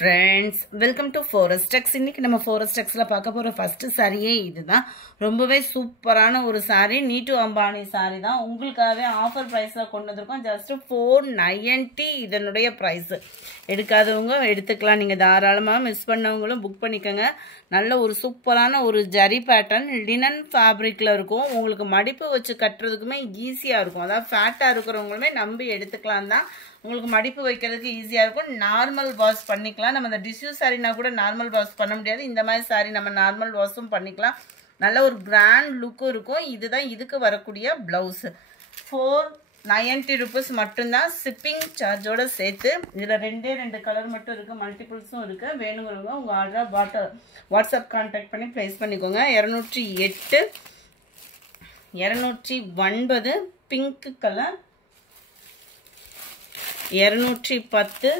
Friends, welcome to Forest Tex. இன்னைக்கு நம்ம Forest Texல பார்க்க போற ஃபர்ஸ்ட் சாரியே இதுதான். ரொம்பவே சூப்பரான ஒரு சாரி, நீட்டு அம்பானி சாரி தான். உங்களுக்காகவே ஆஃபர் பிரைஸ்ல கொண்டு வந்திருக்கோம். ஜஸ்ட் 490 இதனுடைய பிரைஸ். எடுக்காதவங்க எடுத்துக்கலாம். நீங்க தாராளமா மிஸ் பண்ணவங்களும் புக் பண்ணிக்கங்க. நல்ல ஒரு சூப்பரான ஒரு ஜரி பேட்டர்ன் லினன் ஃபேப்ரிக்ல இருக்கும். உங்களுக்கு மடிப்பு வச்சு கட்டுறதுக்குமே ஈஸியா இருக்கும். அதாவது ஃபேட்டா இருக்கிறவங்களுமே நம்பி எடுத்துக்கலாம் தான். உங்களுக்கு மடிப்பு வைக்கிறதுக்கு ஈஸியா இருக்கும். நார்மல் வாஷ் பண்ணிக்கலாம். நம்ம இந்த டிஷ்யூ சாரினா கூட நார்மல் வாஷ் பண்ண முடியாது. இந்த மாதிரி சாரி நம்ம நார்மல் வாஷும் பண்ணிக்கலாம். நல்ல ஒரு கிராண்ட் லுக்கும் இருக்கும். இதுதான் இதுக்கு வரக்கூடிய பிளவுஸ். 490 rupees மட்டும்தான் ஷிப்பிங் சார்ஜோட சேர்த்து. இதில் ரெண்டு கலர் மட்டும் இருக்கு, மல்டிபிள்ஸும் இருக்கு. வேணுங்கிறவங்க உங்க ஆர்டர் வாட்ஸ்அப் கான்டாக்ட் பண்ணி பிளேஸ் பண்ணிக்கோங்க. 208 209 pink colour, 210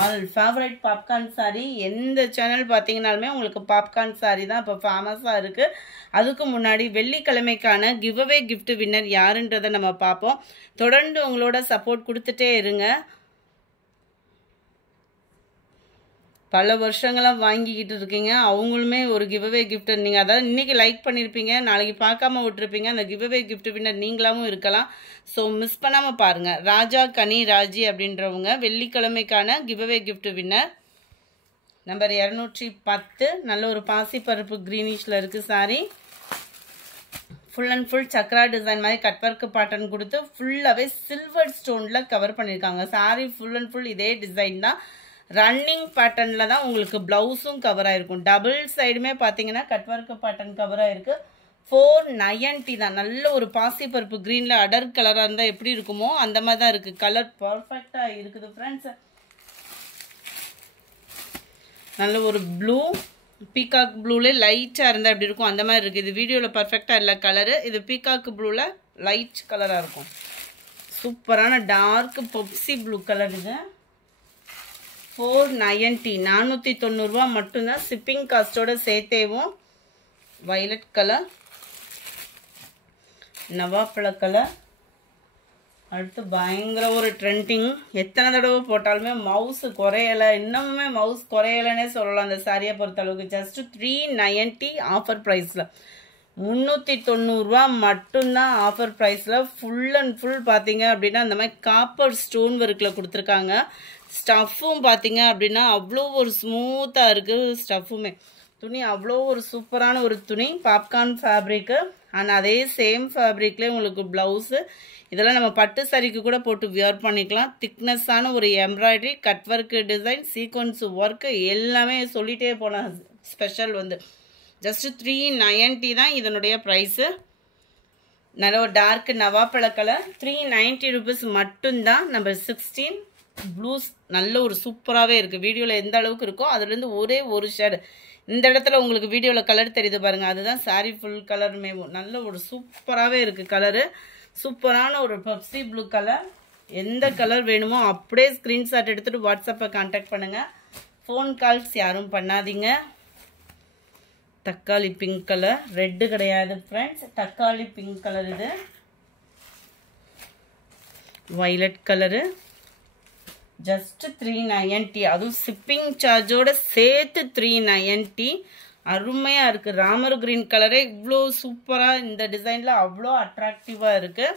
all favourite popcorn sorry. எந்த சேனல் பார்த்தீங்கன்னாலுமே உங்களுக்கு பாப்கார்ன் சாரி தான் இப்போ ஃபேமஸாக இருக்குது. அதுக்கு முன்னாடி வெள்ளிக்கிழமைக்கான கிவ்அவே கிஃப்ட் வின்னர் யாருன்றதை நம்ம பார்ப்போம். தொடர்ந்து உங்களோட சப்போர்ட் கொடுத்துட்டே இருங்க. பல வருஷங்களாக வாங்கிக்கிட்டு இருக்கீங்க. அவங்களுமே ஒரு கிவ்அவே கிஃப்ட் நீங்கள் அதாவது இன்னைக்கு லைக் பண்ணியிருப்பீங்க, நாளைக்கு பார்க்காம விட்டுருப்பீங்க. அந்த கிவ்அவே கிஃப்ட் வின்னர் நீங்களாவும் இருக்கலாம். ஸோ மிஸ் பண்ணாமல் பாருங்கள். ராஜா கனி ராஜி அப்படின்றவங்க வெள்ளிக்கிழமைக்கான கிவ்அவே கிஃப்ட் வின்னர். நம்பர் 210. நல்ல ஒரு பாசிப்பருப்பு க்ரீனிஷில் இருக்குது sorry. Full and full Chakra design மாதிரி கட் ஒர்க் பேட்டர்ன் கொடுத்து ஃபுல்லாகவே சில்வர் ஸ்டோனில் கவர் பண்ணியிருக்காங்க. சாரி ஃபுல் அண்ட் ஃபுல் இதே டிசைன் தான். ரன்னிங் பேட்டர்னில் தான் உங்களுக்கு ப்ளவுஸும் கவர் ஆகிருக்கும். டபுள் சைடுமே பார்த்தீங்கன்னா கட் ஒர்க் பேட்டர்ன் கவர் ஆகிருக்கு. 490 தான். நல்ல ஒரு பாசிப்பருப்பு க்ரீனில் அடர் கலராக இருந்தால் எப்படி இருக்குமோ அந்த மாதிரி தான் இருக்குது. கலர் பர்ஃபெக்டாக இருக்குது ஃப்ரெண்ட்ஸ். நல்ல ஒரு ப்ளூ, பீகாக் ப்ளூவில் லைட்டாக இருந்தால் எப்படி இருக்கும் அந்த மாதிரி இருக்குது. இது வீடியோவில் பர்ஃபெக்டாக இல்லை கலரு. இது பீகாக் ப்ளூவில் லைட் கலராக இருக்கும். சூப்பரான டார்க் பொப்சி ப்ளூ கலர். இது 490 490 ரூபா மட்டும்தான் ஷிப்பிங் காஸ்டோட சேர்த்தேவும். வயலட் கலர், நவாப்பழ கலர். அடுத்து பயங்கர ஒரு ட்ரெண்டிங். எத்தனை தடவை போட்டாலுமே மவுஸ் குறையலை, இன்னமுமே மவுஸ் குறையலைன்னே சொல்லலாம் அந்த சாரியை பொறுத்த அளவுக்கு. ஜஸ்ட் 390 ஆஃபர் ப்ரைஸில். 390 ரூபா மட்டும்தான் ஆஃபர் ப்ரைஸில். ஃபுல் அண்ட் ஃபுல் பார்த்தீங்க அப்படின்னா அந்த மாதிரி காப்பர் ஸ்டோன் ஒர்க்கில் கொடுத்துருக்காங்க. ஸ்டஃப்பும் பார்த்தீங்க அப்படின்னா அவ்வளோ ஒரு ஸ்மூத்தாக இருக்குது. ஸ்டஃப்புமே துணி அவ்வளோ ஒரு சூப்பரான ஒரு துணி, பாப்கார்ன் ஃபேப்ரிக்கு. அண்ட் அதே சேம் ஃபேப்ரிக்லேயே உங்களுக்கு ப்ளவுஸு. இதெல்லாம் நம்ம பட்டு சாரிக்கு கூட போட்டு வியர் பண்ணிக்கலாம். திக்னஸ்ஸான ஒரு embroidery, cut work design, sequence work எல்லாமே சொல்லிகிட்டே போன ஸ்பெஷல் வந்து ஜஸ்ட் 390 தான் இதனுடைய ப்ரைஸு. நல்ல ஒரு டார்க் நவாப்பழ கலர். 390 rupees மட்டும்தான். Number 16 blues. நல்ல ஒரு சூப்பராகவே இருக்குது. வீடியோவில் எந்த அளவுக்கு இருக்கோ அதுலேருந்து ஒரே ஒரு ஷேடு. இந்த இடத்துல உங்களுக்கு வீடியோவில் கலர் தெரியுது பாருங்கள், அதுதான் சாரி ஃபுல் கலருமே. நல்ல ஒரு சூப்பராகவே இருக்குது கலரு. சூப்பரான ஒரு பப்சி ப்ளூ கலர். எந்த கலர் வேணுமோ அப்படியே ஸ்க்ரீன்ஷாட் எடுத்துகிட்டு வாட்ஸ்அப்பை கான்டாக்ட் பண்ணுங்கள். ஃபோன் கால்ஸ் யாரும் பண்ணாதீங்க. தக்காளி பிங்க் கலர், ரெட்டு கிடையாது ஃப்ரெண்ட்ஸ், தக்காளி பிங்க் கலர். இது வயலட் கலரு. ஜஸ்ட் 390. அதுவும் ஷிப்பிங் சார்ஜோட சேர்த்து 390. அருமையாக இருக்குது. ராமர் கிரீன் கலரே இவ்வளோ சூப்பராக இந்த டிசைனில் அவ்வளோ அட்ராக்டிவாக இருக்குது.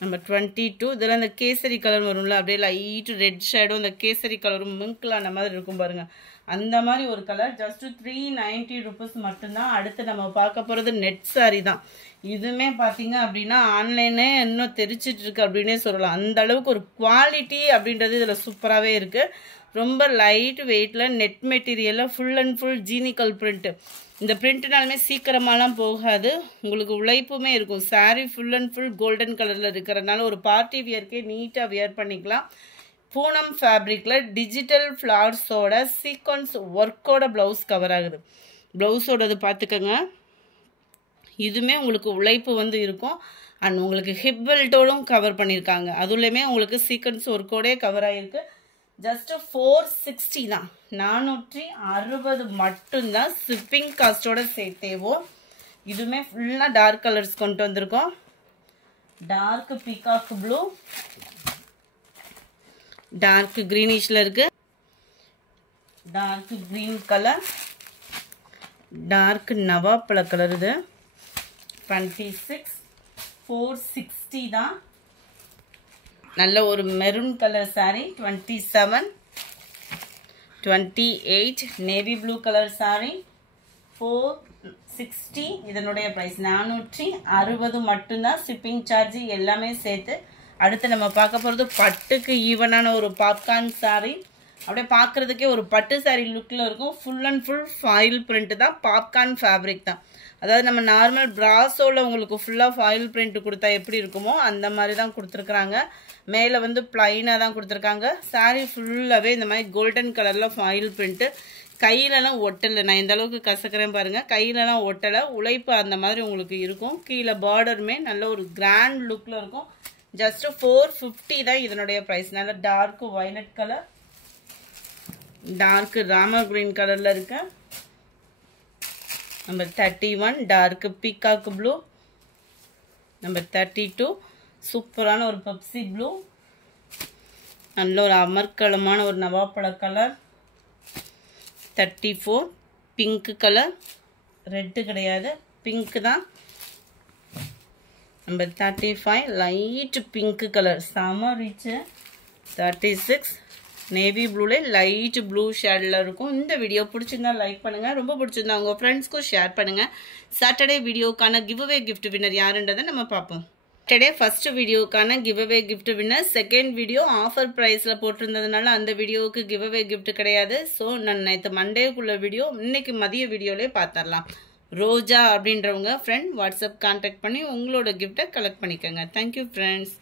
நம்பர் 22. இதில் அந்த கேசரி கலர் வரும்ல, அப்படியே லைட்டு ரெட் ஷேடும் அந்த கேசரி கலரும் மிங்க்ல அந்த மாதிரி இருக்கும் பாருங்கள், அந்த மாதிரி ஒரு கலர். ஜஸ்ட் 390 rupees மட்டும்தான். அடுத்து நம்ம பார்க்க போகிறது நெட் சாரி தான். இதுவுமே பார்த்தீங்க அப்படின்னா ஆன்லைனே இன்னும் தெரிச்சிட்டு இருக்கு அப்படின்னே சொல்லலாம். அந்த அளவுக்கு ஒரு குவாலிட்டி அப்படின்றது இதில் சூப்பராகவே இருக்குது. ரொம்ப லைட் வெயிட்டில் நெட் மெட்டீரியலில் ஃபுல் அண்ட் ஃபுல் ஜீனிக்கல் பிரிண்ட்டு. இந்த பிரிண்ட்னாலுமே சீக்கிரமாலாம் போகாது, உங்களுக்கு உழைப்புமே இருக்கும். Sari full and full golden கலரில் இருக்கிறதுனால ஒரு பார்ட்டி வியர்க்கே நீட்டாக வியர் பண்ணிக்கலாம். பூனம் ஃபேப்ரிக்கில் டிஜிட்டல் ஃப்ளார்ஸோட சீக்வன்ஸ் ஒர்க்கோட ப்ளவுஸ் கவர் ஆகுது. ப்ளவுஸோடது பார்த்துக்கோங்க. இதுவுமே உங்களுக்கு உழைப்பு வந்து இருக்கும். அண்ட் உங்களுக்கு ஹிப் பெல்ட்டோடும் கவர் பண்ணியிருக்காங்க. அதுலேயுமே உங்களுக்கு சீக்வன்ஸ் ஒர்க்கோடே கவர் ஆகிருக்கு. ஜஸ்ட் 460 தான். 460 மட்டும்தான் ஷிப்பிங் காஸ்டோட சேர்த்தேவோம். இதுவுமே ஃபுல்லாக டார்க் கலர்ஸ் கொண்டு வந்திருக்கோம். டார்க் பீகாக் ப்ளூ, டார்க் க்ரீனிஷில் இருக்குது. டார்க் க்ரீன் கலர், டார்க் நவாப்பழ கலர். இது 26 460 தான். நல்ல ஒரு maroon colour saree 27 28 navy blue colour saree 460. இதனுடைய பிரைஸ் 460 மட்டும்தான். ஷிப்பிங் சார்ஜ் எல்லாமே சேர்த்து. அடுத்து நம்ம பார்க்க போகிறது பட்டுக்கு ஈவனான ஒரு பாப்கார்ன் saree. அப்படியே பார்க்குறதுக்கே ஒரு பட்டு saree லுக்கில் இருக்கும். Full and full foil print தான், பாப்கார்ன் ஃபேப்ரிக் தான். அதாவது நம்ம நார்மல் பிராசோவில் உங்களுக்கு ஃபுல்லாக ஃபாயில் பிரிண்ட் கொடுத்தா எப்படி இருக்குமோ அந்த மாதிரி தான் கொடுத்துருக்குறாங்க. மேலே வந்து பிளைனாக தான் கொடுத்துருக்காங்க. saree ஃபுல்லாகவே இந்த மாதிரி கோல்டன் கலரில் ஃபாயில் பிரிண்ட்டு. கையிலலாம் ஒட்டலை. நான் இந்த அளவுக்கு கசக்கிறேன் பாருங்கள். கையிலலாம் ஒட்டலை. உழைப்பு அந்த மாதிரி உங்களுக்கு இருக்கும். கீழே பார்டருமே நல்ல ஒரு கிராண்ட் லுக்கில் இருக்கும். ஜஸ்ட் 450 தான் இதனுடைய ப்ரைஸ். நல்ல டார்க் வயலட் கலர், டார்க் ராமர் கிரீன் கலரில் இருக்கு. Number 31 dark peacock blue, number 32 சூப்பரான ஒரு பெப்சி ப்ளூ, நல்ல ஒரு அமர்க்கலமான ஒரு நவாப்பழ கலர், 34 பிங்க் கலர், ரெட்டு கிடையாது பிங்க் தான், நம்பர் 35 லைட் பிங்க் கலர் செம ரிச்சு, 36 நேவி ப்ளூலே லைட் ப்ளூ ஷேடில் இருக்கும். இந்த வீடியோ பிடிச்சிருந்தா லைக் பண்ணுங்கள், ரொம்ப பிடிச்சிருந்தா உங்கள் ஃப்ரெண்ட்ஸ்க்கும் ஷேர் பண்ணுங்கள். சாட்டர்டே வீடியோக்கான கிவ்அவே கிஃப்ட் வின்னர் யாருன்றதை நம்ம பார்ப்போம். சாட்டர்டே ஃபர்ஸ்ட் வீடியோக்கான giveaway gift winner. Second video offer ப்ரைஸில் போட்டிருந்ததுனால அந்த வீடியோவுக்கு கிவ்அவே கிஃப்ட் கிடையாது. ஸோ நான் நேற்று மண்டேக்குள்ள வீடியோ இன்னைக்கு மதிய வீடியோலே பார்த்துடலாம். ரோஜா அப்படின்றவங்க ஃப்ரெண்ட் வாட்ஸ்அப் கான்டாக்ட் பண்ணி உங்களோட கிஃப்ட்டை கலெக்ட் பண்ணிக்கோங்க. Thank you friends.